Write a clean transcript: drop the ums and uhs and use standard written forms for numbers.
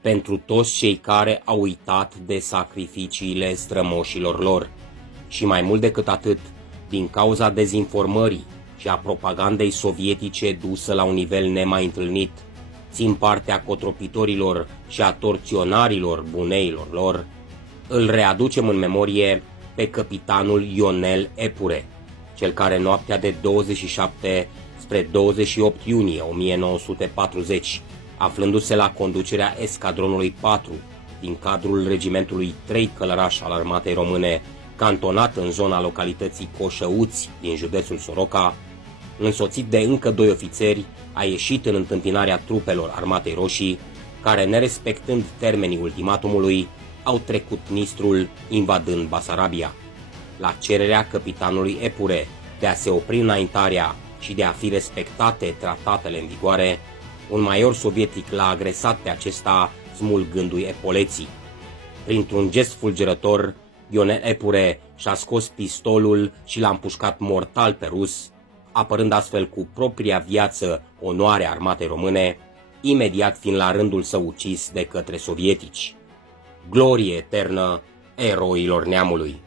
pentru toți cei care au uitat de sacrificiile strămoșilor lor. Și mai mult decât atât, din cauza dezinformării și a propagandei sovietice dusă la un nivel nemai întâlnit, țin partea cotropitorilor și a torționarilor buneilor lor, îl readucem în memorie pe căpitanul Ionel Epure, cel care noaptea de 27 spre 28 iunie 1940, aflându-se la conducerea escadronului 4 din cadrul regimentului 3 Călăraș al Armatei Române, cantonat în zona localității Coșăuți din județul Soroca, însoțit de încă 2 ofițeri, a ieșit în întâmpinarea trupelor Armatei Roșii, care, nerespectând termenii ultimatumului, au trecut Nistrul, invadând Basarabia. La cererea căpitanului Epure de a se opri înaintarea și de a fi respectate tratatele în vigoare, un major sovietic l-a agresat pe acesta, smulgându-i epoleții. Printr-un gest fulgerător, Ionel Epure și-a scos pistolul și l-a împușcat mortal pe rus, apărând astfel cu propria viață onoarea Armatei Române, imediat fiind la rândul său ucis de către sovietici. Glorie eternă eroilor neamului!